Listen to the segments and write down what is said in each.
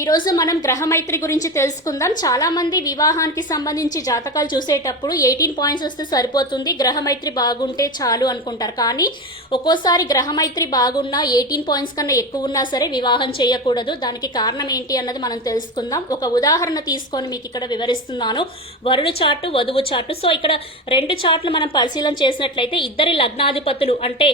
ఈరోజు మనం గ్రహమైత్రి గురించి తెలుసుకుందాం. చాలా మంది వివాహానికి సంబంధించి జాతకాలు చూసేటప్పుడు 18 పాయింట్స్ వస్తే సరిపోతుంది, గ్రహమైత్రి బాగుంటే చాలు అనుకుంటారు. కానీ ఒక్కోసారి గ్రహమైత్రి బాగున్నా 18 పాయింట్స్ కన్నా ఎక్కువ ఉన్నా సరే వివాహం చేయకూడదు. దానికి కారణం ఏంటి అన్నది మనం తెలుసుకుందాం. ఒక ఉదాహరణ తీసుకొని మీకు ఇక్కడ వివరిస్తున్నాను. వరుడు చాటు, వధువు చాటు. సో ఇక్కడ రెండు చాట్లు మనం పరిశీలన చేసినట్లయితే ఇద్దరి లగ్నాధిపతులు అంటే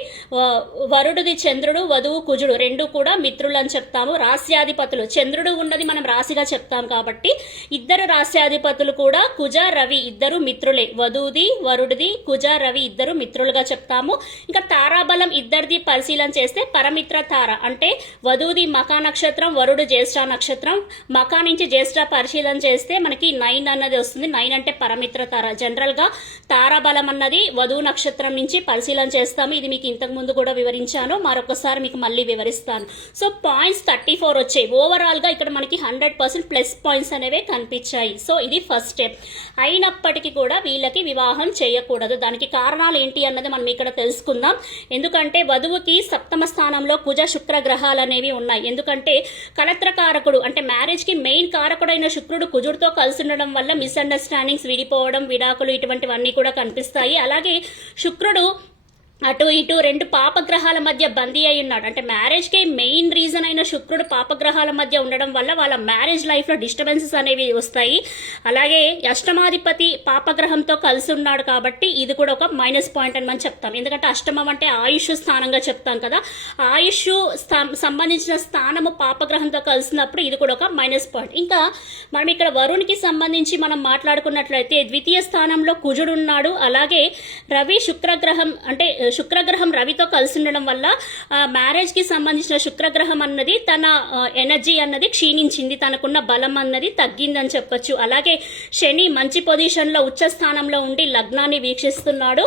వరుడిది చంద్రుడు, వధువు కుజుడు రెండు కూడా మిత్రులు అని చెప్తాము. రాస్యాధిపతులు చంద్రుడు ఉన్నది మనం రాశిగా చెప్తాం కాబట్టి ఇద్దరు రాశ్యాధిపతులు కూడా కుజ రవి ఇద్దరు మిత్రులే. వధువుది వరుడిది కుజ రవి ఇద్దరు మిత్రులుగా చెప్తాము. ఇంకా తారాబలం ఇద్దరిది పరిశీలన చేస్తే పరమిత్ర తార అంటే వధువుది మకా నక్షత్రం, వరుడు జ్యేష్ఠ నక్షత్రం. మకా నుంచి జ్యేష్ఠ పరిశీలన చేస్తే మనకి 9 అన్నది వస్తుంది. 9 అంటే పరమిత్ర తార. జనరల్ గా తారాబలం అన్నది వధువు నక్షత్రం నుంచి పరిశీలన చేస్తాము. ఇది మీకు ఇంతకు ముందు కూడా వివరించాను, మరొకసారి మీకు మళ్ళీ వివరిస్తాను. సో పాయింట్స్ 34 వచ్చాయి. ఓవరాల్ గా ఇక్కడ మనకి 100% ప్లస్ పాయింట్స్ అనేవి కనిపించాయి. సో ఇది ఫస్ట్ స్టెప్. అయినప్పటికీ కూడా వీళ్ళకి వివాహం చేయకూడదు. దానికి కారణాలు ఏంటి అన్నది మనం ఇక్కడ తెలుసుకుందాం. ఎందుకంటే వధువుకి సప్తమ స్థానంలో కుజ శుక్ర గ్రహాలు అనేవి ఉన్నాయి. ఎందుకంటే కలత్రకారకుడు అంటే మ్యారేజ్ కి మెయిన్ కారకుడైన శుక్రుడు కుజుడితో కలిసి ఉండడం వల్ల మిస్అండర్స్టాండింగ్స్, విడిపోవడం, విడాకులు ఇటువంటివన్నీ కూడా కనిపిస్తాయి. అలాగే శుక్రుడు అటు ఇటు రెండు పాపగ్రహాల మధ్య బందీ అయి ఉన్నాడు. అంటే మ్యారేజ్కి మెయిన్ రీజన్ అయిన శుక్రుడు పాపగ్రహాల మధ్య ఉండడం వల్ల వాళ్ళ మ్యారేజ్ లైఫ్లో డిస్టర్బెన్సెస్ అనేవి వస్తాయి. అలాగే అష్టమాధిపతి పాపగ్రహంతో కలిసి ఉన్నాడు కాబట్టి ఇది కూడా ఒక మైనస్ పాయింట్ అని మనం చెప్తాం. ఎందుకంటే అష్టమం అంటే ఆయుష్ స్థానంగా చెప్తాం కదా. ఆయుష్ సంబంధించిన స్థానము పాపగ్రహంతో కలిసినప్పుడు ఇది కూడా ఒక మైనస్ పాయింట్. ఇంకా మనం ఇక్కడ వరుణ్కి సంబంధించి మనం మాట్లాడుకున్నట్లయితే ద్వితీయ స్థానంలో కుజుడు ఉన్నాడు. అలాగే రవి శుక్రగ్రహం అంటే శుక్రగ్రహం రవితో కలిసి ఉండడం వల్ల మ్యారేజ్కి సంబంధించిన శుక్రగ్రహం అన్నది తన ఎనర్జీ అన్నది క్షీణించింది, తనకున్న బలం అన్నది తగ్గిందని చెప్పొచ్చు. అలాగే శని మంచి పొజిషన్లో ఉచ్చ స్థానంలో ఉండి లగ్నాన్ని వీక్షిస్తున్నాడు.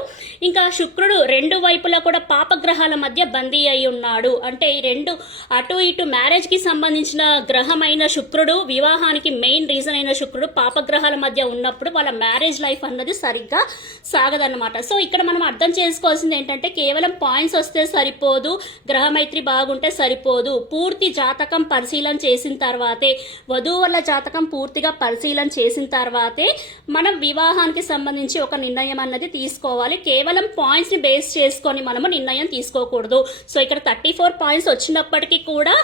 ఇంకా శుక్రుడు రెండు వైపులా కూడా పాపగ్రహాల మధ్య బందీ అయి ఉన్నాడు. అంటే ఈ రెండు అటు ఇటు మ్యారేజ్కి సంబంధించిన గ్రహమైన శుక్రుడు, వివాహానికి మెయిన్ రీజన్ అయిన శుక్రుడు పాపగ్రహాల మధ్య ఉన్నప్పుడు వాళ్ళ మ్యారేజ్ లైఫ్ అన్నది సరిగ్గా సాగదన్నమాట. సో ఇక్కడ మనం అర్థం చేసుకోవాల్సింది ఏంటంటే కేవలం పాయింట్స్ వస్తే సరిపోదు, గ్రహమైత్రి బాగుంటే సరిపోదు. పూర్తి జాతకం పరిశీలన చేసిన తర్వాతే, వధువుల జాతకం పూర్తిగా పరిశీలన చేసిన తర్వాతే మనం వివాహానికి సంబంధించి ఒక నిర్ణయం అన్నది తీసుకోవాలి. కేవలం పాయింట్స్ని బేస్ చేసుకొని మనము నిర్ణయం తీసుకోకూడదు. సో ఇక్కడ 34 పాయింట్స్ వచ్చినప్పటికీ కూడా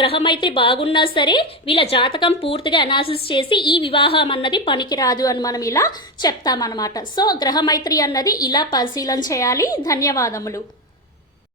గ్రహమైత్రి బాగున్నా సరే వీళ్ళ జాతకం పూర్తిగా అనాలిసిస్ చేసి ఈ వివాహం అన్నది పనికిరాదు అని మనం ఇలా చెప్తామన్నమాట. సో గ్రహమైత్రి అన్నది ఇలా పరిశీలన చేయాలి. ధన్యవాదములు.